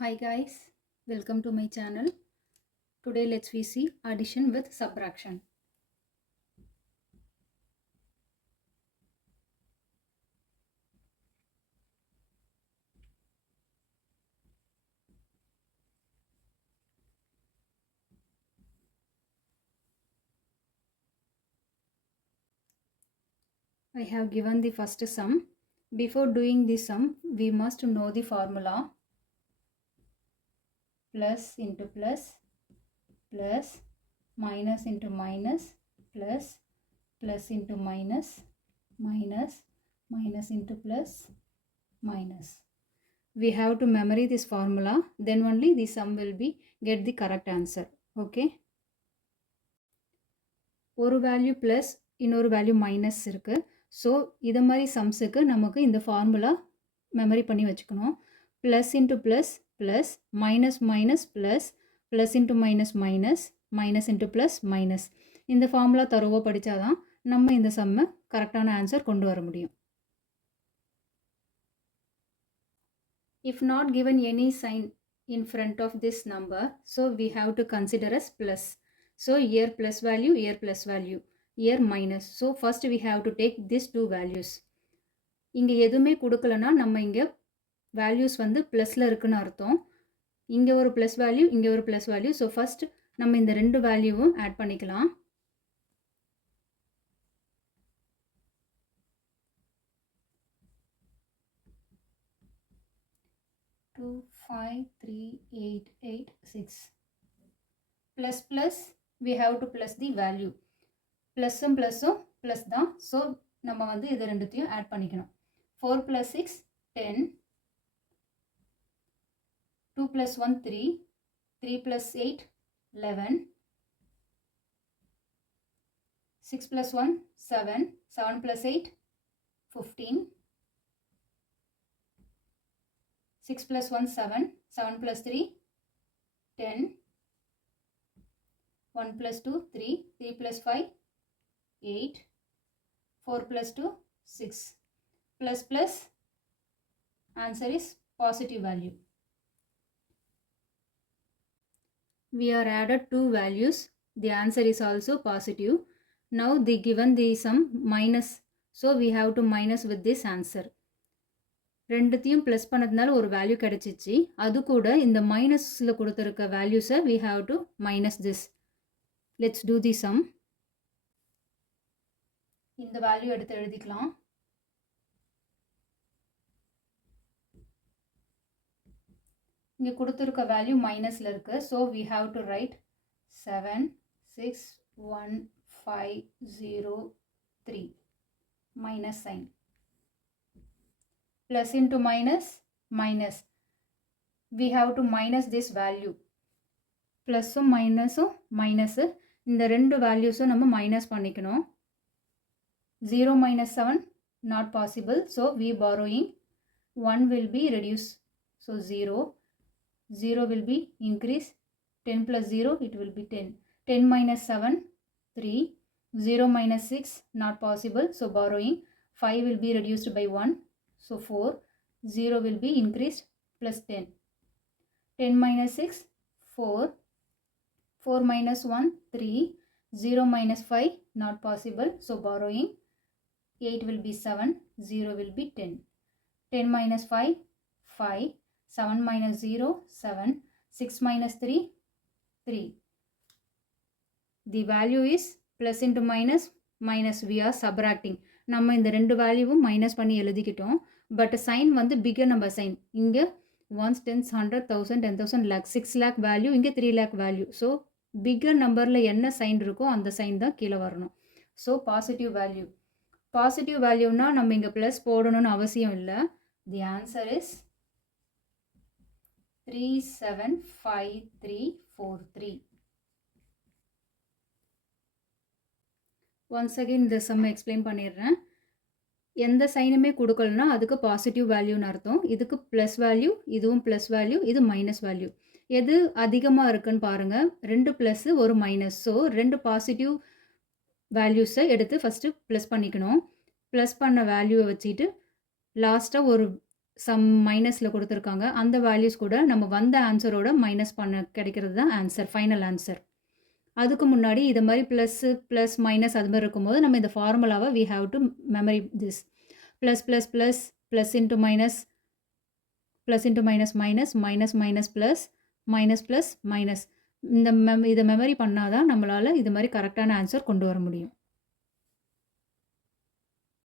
Hi guys, welcome to my channel. Today let's see addition with subtraction. I have given the first sum. Before doing the sum, we must know the formula. Plus into plus, plus, minus into minus, plus, plus into minus, minus, minus into plus, minus. We have to memory this formula, then only the sum will be get the correct answer. Okay. ஒரு value plus இன்னொரு value minus இருக்குது. ஸோ இதை மாதிரி சம்ஸுக்கு நமக்கு இந்த formula memory பண்ணி வச்சுக்கணும். Plus into plus plus, minus minus plus, plus into minus minus, minus into plus minus. இந்த ஃபார்முலா தரோவாக படித்தாதான் நம்ம இந்த சம்மை கரெக்டான ஆன்சர் கொண்டு வர முடியும். If not given any sign in front of this number, so we have to consider as plus. So here plus value, here plus value, here minus. So first we have to take these two values. இங்கே எதுவுமே கொடுக்கலனா நம்ம இங்கே values வந்து ப்ளஸில் இருக்குன்னு அர்த்தம். இங்கே ஒரு ப்ளஸ் வேல்யூ, இங்கே ஒரு ப்ளஸ் வேல்யூ. ஸோ ஃபஸ்ட் நம்ம இந்த ரெண்டு வேல்யூவும் ஆட் பண்ணிக்கலாம். 2, 5, 3, 8, 8, 6. Plus plus, we have to plus the value. Plusum plusum plus தான். ஸோ நம்ம வந்து இது ரெண்டுத்தையும் ஆட் பண்ணிக்கணும். 4 plus 6, 10. 2 plus 1, 3. 3 plus 8, 11. 6 plus 1, 7. 7 plus 8, 15. 6 plus 1, 7. 7 plus 3, 10. 1 plus 2, 3. 3 plus 5, 8. 4 plus 2, 6. Plus plus, answer is positive value. We are added two values. The answer is also positive. Now they given the sum minus. So we have to minus with this answer. ரெண்டுத்தையும் ப்ளஸ் பண்ணதுனால ஒரு வேல்யூ கிடைச்சிச்சு. அது கூட இந்த மைனஸில் கொடுத்துருக்க வேல்யூஸை we have to minus this. Let's do the sum. இந்த வேல்யூ எடுத்து எழுதிக்கலாம். இங்கே கொடுத்துருக்க வேல்யூ மைனஸில் இருக்குது. So we have to write 7, 6, 1, 5, 0, 3 minus sign. Plus into minus, minus. We have to minus this value. Plusum minusum minus. இந்த ரெண்டு வேல்யூஸும் நம்ம மைனஸ் பண்ணிக்கணும். 0 minus 7 not possible. So we borrowing. 1 will be reduced. So 0. 0 will be increase. 10 plus 0 it will be 10. 10 minus 7 3. 0 minus 6 not possible. So borrowing. 5 will be reduced by 1. So 4. 0 will be increased plus 10. 10 minus 6, 4. 4 minus 1, 3. 0 minus 5, not possible. So borrowing. 8 will be 7. 0 will be 10. 10 minus 5, 5. 7 minus 0, 7. 6 minus 3, 3. The value is plus into minus, minus. We are subtracting. நம்ம இந்த ரெண்டு வேல்யூவும் மைனஸ் பண்ணி எழுதிக்கிட்டோம். But sign வந்து figure number sign. இங்கே 1, 10, 100, 1000, 10,000, lakh, 6 lakh value, இங்கே 3 lakh value. So figure நம்பரில் என்ன சைன் இருக்கோ அந்த சைன் தான் கீழே வரணும். So positive value. பாசிட்டிவ் வேல்யூனா நம்ம இங்கே ப்ளஸ் போடணும்னு அவசியம் இல்லை. The answer is 375343. Once again இந்த சம்மை எக்ஸ்பிளைன் பண்ணிடுறேன். எந்த சைனுமே கொடுக்கலனா அதுக்கு பாசிட்டிவ் வேல்யூன்னு அர்த்தம். இதுக்கு ப்ளஸ் வேல்யூ, இதுவும் ப்ளஸ் வேல்யூ, இது மைனஸ் வேல்யூ. எது அதிகமாக இருக்குன்னு பாருங்கள். 2 ப்ளஸ்ஸு ஒரு மைனஸ். ஸோ 2 பாசிட்டிவ் வேல்யூஸை எடுத்து ஃபஸ்ட்டு ப்ளஸ் பண்ணிக்கணும். ப்ளஸ் பண்ண வேல்யூவை வச்சுட்டு லாஸ்ட்டாக ஒரு சம் மைனஸில் கொடுத்துருக்காங்க. அந்த வேல்யூஸ் கூட நம்ம வந்த ஆன்சரோட மைனஸ் பண்ண கிடைக்கிறது தான் ஆன்சர், ஃபைனல் ஆன்சர். அதுக்கு முன்னாடி இதை மாதிரி ப்ளஸ்ஸு ப்ளஸ் மைனஸ் அது மாதிரி இருக்கும்போது நம்ம இந்த ஃபார்முலாவை we have to memory this. Plus plus plus plus into minus plus into minus minus minus minus plus minus plus minus. இதை மெமரி பண்ணால் தான் நம்மளால் இது மாதிரி கரெக்டான ஆன்சர் கொண்டு வர முடியும்.